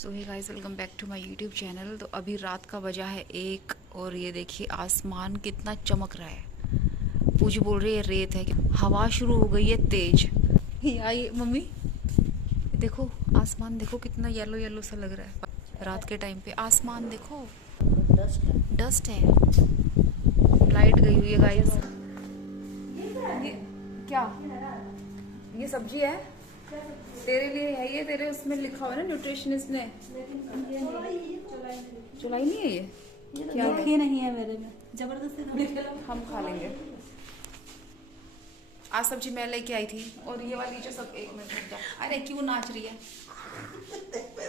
So hey guys, welcome back to my YouTube channel. तो अभी रात का बजा है 1 और ये देखिए आसमान कितना चमक रहा है। पूजी बोल रही है रेत है, हवा शुरू हो गई है तेज। ये मम्मी देखो आसमान, देखो कितना येलो येलो सा लग रहा है रात के टाइम पे। आसमान देखो, डस्ट है। लाइट गई हुई है गाइस। ये क्या, ये सब्जी है तेरे लिए है, ये तेरे उसमें लिखा हुआ है ना न्यूट्रिशनिस्ट ने। चुलाई नहीं है ये, क्या ये नहीं है मेरे में, जबरदस्ती हम खा लेंगे। आज सब्जी मैं लेके आई थी और ये वाली जो सब, एक मिनट रुक जा। अरे क्यों नाच रही है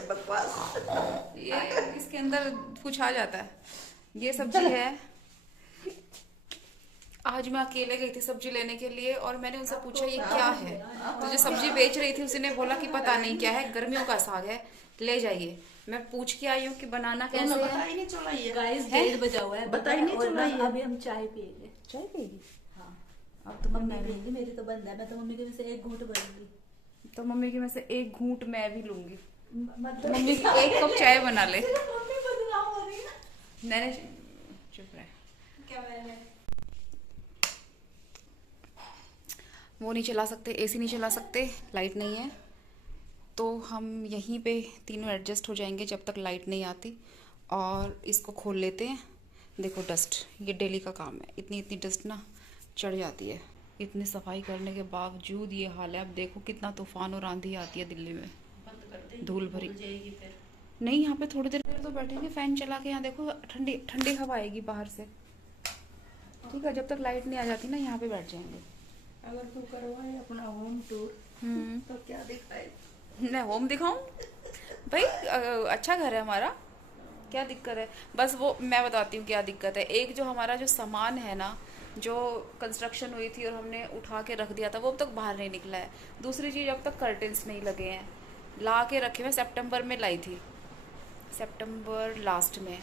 बकवास। ये, इसके अंदर कुछ आ जाता है। ये सब्जी है। आज मैं अकेले गई थी सब्जी लेने के लिए और मैंने उनसे पूछा ये क्या है, तो जो सब्जी बेच रही थी उसने बोला कि पता नहीं क्या है, गर्मियों का साग है, ले जाइए। मैं पूछ के आई हूँ कि बनाना कैसे है। गाइस 1:30 बजा हुआ है, बता ही नहीं चला। अभी हम चाय पिएंगे। चाय पिएगी? हाँ, अब तो मम्मी पिएंगी, मेरी तो बंद है। मैं तो मम्मी के में से एक घूंट भरूंगी। तो मम्मी की में से एक घूंट मैं भी लूंगी। मतलब मम्मी की एक कप चाय बना ले। मम्मी बदनाम हो रही है। मैंने चुप रहे, क्या मैंने वो नहीं चला सकते, एसी नहीं चला सकते, लाइट नहीं है, तो हम यहीं पे तीनों एडजस्ट हो जाएंगे जब तक लाइट नहीं आती। और इसको खोल लेते हैं। देखो डस्ट, ये डेली का काम है। इतनी इतनी डस्ट ना चढ़ जाती है। इतनी सफाई करने के बावजूद ये हाल है। अब देखो कितना तूफान और आंधी आती है दिल्ली में, धूल भरी। नहीं, यहाँ पे थोड़ी देर तो बैठेंगे फैन चला के। यहाँ देखो ठंडी ठंडी हवा आएगी बाहर से। ठीक है, जब तक लाइट नहीं आ जाती ना यहाँ पे बैठ जाएंगे। अगर तू करवाए अपना होम टूर तो क्या दिखाए? मैं होम दिखाऊं भाई? अच्छा घर है हमारा, क्या दिक्कत है? बस वो मैं बताती हूँ क्या दिक्कत है। एक जो हमारा जो सामान है ना, जो कंस्ट्रक्शन हुई थी और हमने उठा के रख दिया था, वो अब तक बाहर नहीं निकला है। दूसरी चीज़, अब तक कर्टेंस नहीं लगे हैं, ला के रखे। मैं सितंबर में लाई थी, सितंबर लास्ट में।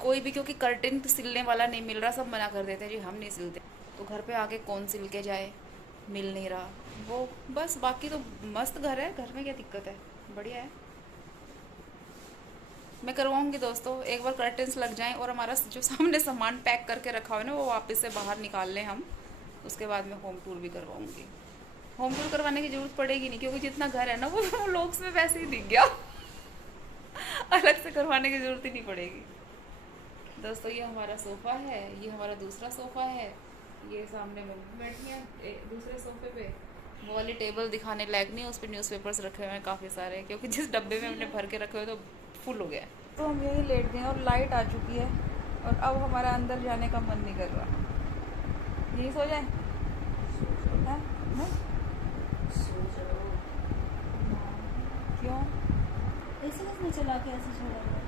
कोई भी, क्योंकि कर्टेन सिलने वाला नहीं मिल रहा, सब मना कर देते हैं जी हम नहीं सिलते। तो घर पे आके कौन सिल के जाए, मिल नहीं रहा वो। बस बाकी तो मस्त घर है, घर में क्या दिक्कत है, बढ़िया है। मैं करवाऊंगी दोस्तों, एक बार कर्टेंस लग जाएं और हमारा जो सामने सामान पैक करके रखा हुआ है ना, वो वापस से बाहर निकाल लें हम। उसके बाद मैं होम टूर भी करवाऊंगी। होम टूर करवाने की जरूरत पड़ेगी नहीं, क्योंकि जितना घर है ना वो लोग में वैसे ही दिख गया। अलग से करवाने की जरूरत ही नहीं पड़ेगी। दोस्तों ये हमारा सोफा है, ये हमारा दूसरा सोफा है, ये सामने में बैठी है दूसरे सोफे पे। वो वाली टेबल दिखाने लायक नहीं है, उस पर न्यूज़पेपर्स रखे हुए हैं काफ़ी सारे, क्योंकि जिस डब्बे में हमने भर के रखे हुए तो फुल हो गया। तो हम यहीं लेट गए और लाइट आ चुकी है और अब हमारा अंदर जाने का मन नहीं कर रहा। यहीं सो जाए? क्यों? ऐसे नहीं चला के ऐसे छोड़ा हुआ है।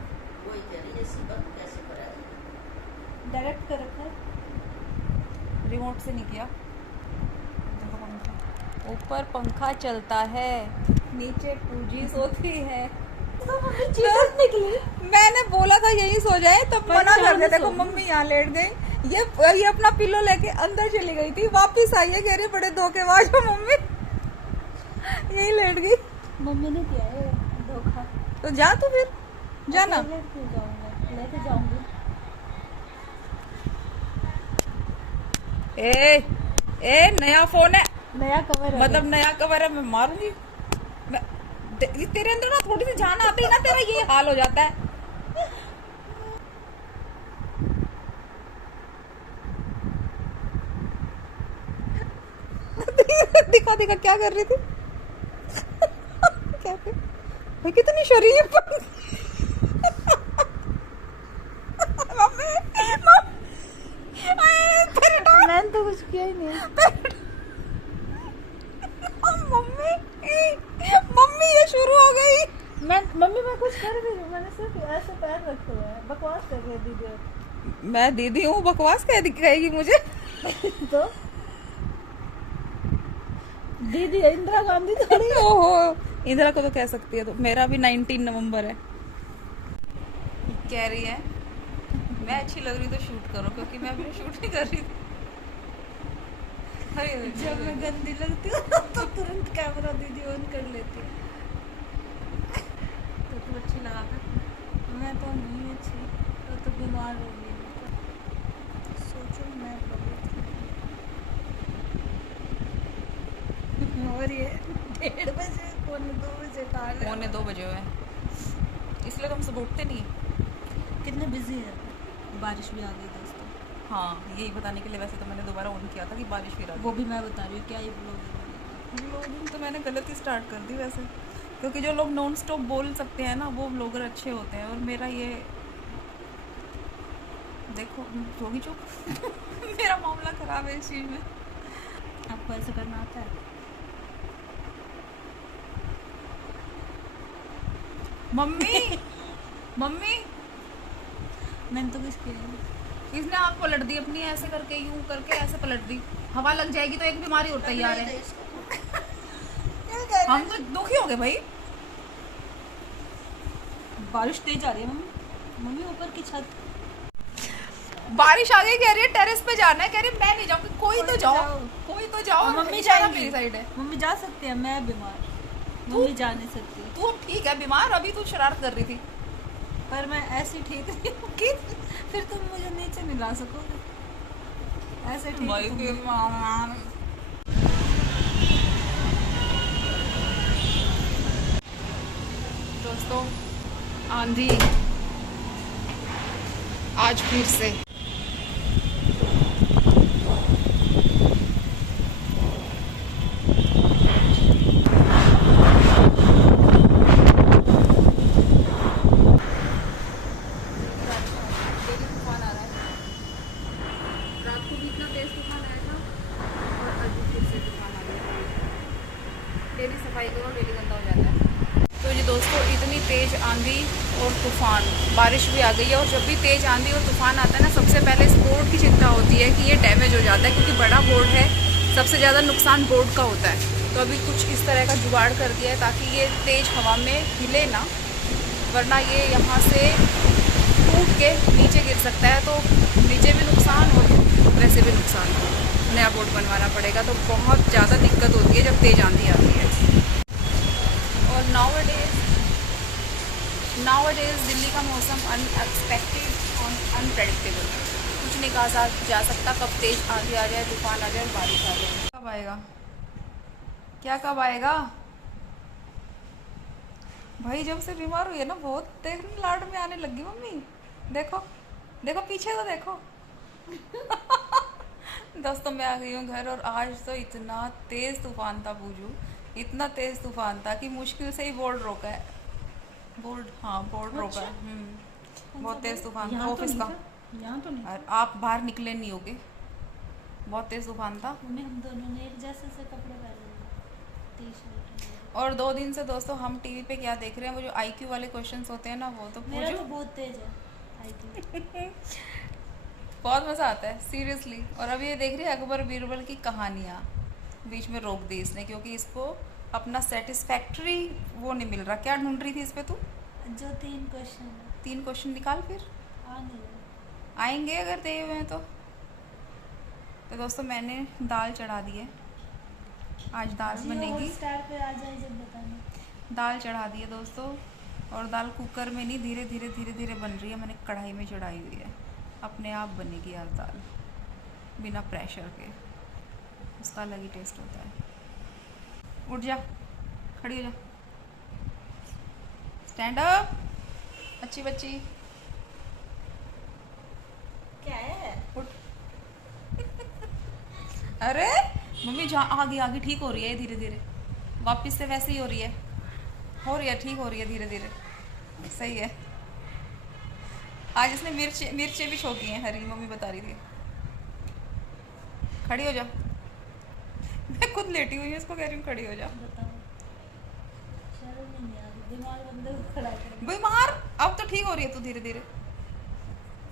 वही कह रही है, ऐसी बात कैसे कराएगी? डायरेक्ट कर रखा है। रिमोट से नहीं किया। देखो पंखा, ऊपर पंखा चलता है, नीचे पूजी सोती है। तो मम्मी चीज़ निकली। मैंने बोला था यही सो जाए, तब मना कर दे। देखो सो मम्मी यहाँ लेट गई, ये अपना पिलो लेके अंदर चली गई थी, वापस आई है, कह रही बड़े धोखेबाज हो मम्मी। यही लेट गई। मम्मी ने किया है धोखा। तो जा तू फिर, जाना। लेके जाऊंगा, लेके जाऊंगी। ए नया फोन है, नया कवर है, मतलब नया कवर है, मैं मारूंगी। ये तेरे अंदर ना थोड़ी सी जान आती है ना, तेरा ये हाल हो जाता है। दिखा दिखा क्या कर रही थी? क्या कर? भाई कितनी शरीफ। मम्मी मैंने तो कुछ किया ही नहीं। मम्मी मम्मी ये शुरू हो गई। मम्मी मैं कुछ कर भी नहीं, मैंने सिर्फ ऐसे पैर रखे हुए हैं। बकवास कर रही है दीदी। मैं दीदी हूँ, बकवास कह दिखाएगी मुझे। तो दीदी है, इंदिरा गांधी थोड़ी। ओहो, इंदिरा को तो कह सकती है। तो मेरा भी 19 नवंबर है। कह रही है मैं अच्छी लग रही तो शूट करो, क्योंकि मैं अभी शूट नहीं कर रही थी। जब मैं गंदी लगती हूँ तो तुरंत कैमरा दीदी ऑन कर लेती है। तो तुम अच्छी लगा मैं तो नहीं अच्छी, तो बीमार हो गई। सोचो मैं और ये 1:30 बजे, 1:45 बजे कहा है। 1:45 हुए, इसलिए तो हम सब उठते नहीं। कितने बिजी है। बारिश भी आ गई दोस्तों। हाँ, यही बताने के लिए वैसे तो मैंने दोबारा ऑन किया था कि बारिश फिर आ वो भी मैं बता रही हूँ क्या ये ब्लॉग। व्लॉगिंग तो मैंने गलत ही स्टार्ट कर दी वैसे, क्योंकि जो लोग नॉन स्टॉप बोल सकते हैं ना वो व्लॉगर अच्छे होते हैं, और मेरा ये देखो होगी चुप मेरा मामला ख़राब है इस चीज़ में। आपको ऐसा करना आता है? मम्मी मम्मी मैंने तो कुछ किया। इसने आँख पलट दी अपनी, ऐसे करके यूं करके ऐसे पलट दी। हवा लग जाएगी तो एक बीमारी और तैयार है। हम तो दुखी हो गए भाई। बारिश तेज आ रही है मम्मी। मम्मी ऊपर की छत। बारिश आ गई, कह रही है टेरेस पे जाना है, कह रही है मैं नहीं जाऊंगी। कोई तो जाओ, कोई तो जाओ। मम्मी इशारा जाएंगी। मेरी साइड है। मम्मी जा सकती है, मैं बीमार। मम्मी जा नहीं सकती। तू ठीक है बीमार, अभी तू शरारत कर रही थी। पर मैं ऐसी ठीक नहीं हूँ कि फिर तुम मुझे नीचे नहीं ला सकोगे। ऐसे ठीक भाई तुम- बीमार। दोस्तों आंधी आज फिर से। तूफान आ रहा है। रात को भी इतना तेज तूफान आया था और आज भी फिर से तूफान आ गया। डेली सफाई करो, डेली गंदा हो जाता है। तो जी दोस्तों इतनी तेज आंधी और तूफान, बारिश भी आ गई है। और जब भी तेज आंधी और तूफान आता है ना, सबसे पहले इस बोर्ड की चिंता होती है कि ये डैमेज हो जाता है, क्योंकि बड़ा बोर्ड है, सबसे ज़्यादा नुकसान बोर्ड का होता है। तो अभी कुछ इस तरह का जुगाड़ कर दिया है ताकि ये तेज़ हवा में हिले ना, वरना ये यहाँ से टूट के नीचे गिर सकता है। तो नीचे भी नुकसान और वैसे भी नुकसान, नया बोर्ड बनवाना पड़ेगा। तो बहुत ज़्यादा दिक्कत होती है जब तेज़ आंधी आती है। और नाउअडेज दिल्ली का मौसम अनएक्सपेक्टेड और अनप्रेडिक्टेबल, कुछ नहीं कहा जा सकता कब तेज आंधी आ जाए, तूफान आ जाए और बारिश आ जाए। कब आएगा क्या, कब आएगा भाई? जब से बीमार हुई है ना बहुत तेज लाड में आने लगी मम्मी। देखो देखो पीछे तो देखो दोस्तों मैं आ गई हूँ घर, और आज तो इतना तेज़ तूफान था पूजू, इतना तेज़ तूफान था कि मुश्किल से ही बोर्ड रोका है। बोर्ड, हाँ बोर्ड रोका है। बहुत तेज़ तूफान था ऑफिस का। यहाँ तो नहीं। और आप बाहर निकले नहीं होगे, बहुत तेज़ तूफान था। मम्मी हम दोनों ने एक जैसे से कपड़े पहने हैं, टी-शर्ट। और 2 दिन से दोस्तों हम टीवी पे क्या देख रहे हैं, वो जो IQ वाले क्वेश्चंस होते हैं ना, वो तो मेरा पूछो तो बहुत तेज है IQ। बहुत मज़ा आता है सीरियसली। और अब ये देख रही है अकबर बीरबल की कहानियाँ, बीच में रोक दी इसने क्योंकि इसको अपना सेटिस्फैक्ट्री वो नहीं मिल रहा। क्या ढूंढ रही थी इस पे तू? जो 3 क्वेश्चन है 3 क्वेश्चन निकाल, फिर आ नहीं रहे। आएंगे अगर दिए हुए हैं तो। दोस्तों मैंने दाल चढ़ा दी है, आज दाल बनेगी। स्टार पे आ जाए जब बताना। दाल चढ़ा दी है दोस्तों, और दाल कुकर में नहीं, धीरे धीरे बन रही है। मैंने कढ़ाई में चढ़ाई हुई है, अपने आप बनेगी आज दाल बिना प्रेशर के, उसका अलग ही टेस्ट होता है। उठ जा, खड़ी हो जा, स्टैंड अप अच्छी बच्ची, क्या है? उठ अरे मम्मी जहाँ आगे ठीक हो रही है धीरे धीरे, वापस से वैसे ही हो रही है, ठीक हो रही है धीरे धीरे, सही है। आज इसने मिर्चें भी छोकी हैं हरी, मम्मी बता रही थी। खड़ी हो जा, मैं खुद लेटी हुई हूँ, इसको कह रही हूँ खड़ी हो जा। बताओ, शर्म ही नहीं आ रही, बीमार बंदे को खड़ा कर। बीमार अब तो ठीक हो रही है तू धीरे धीरे।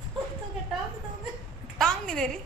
तो क्या टांग दोगे? टांग नहीं दे रही,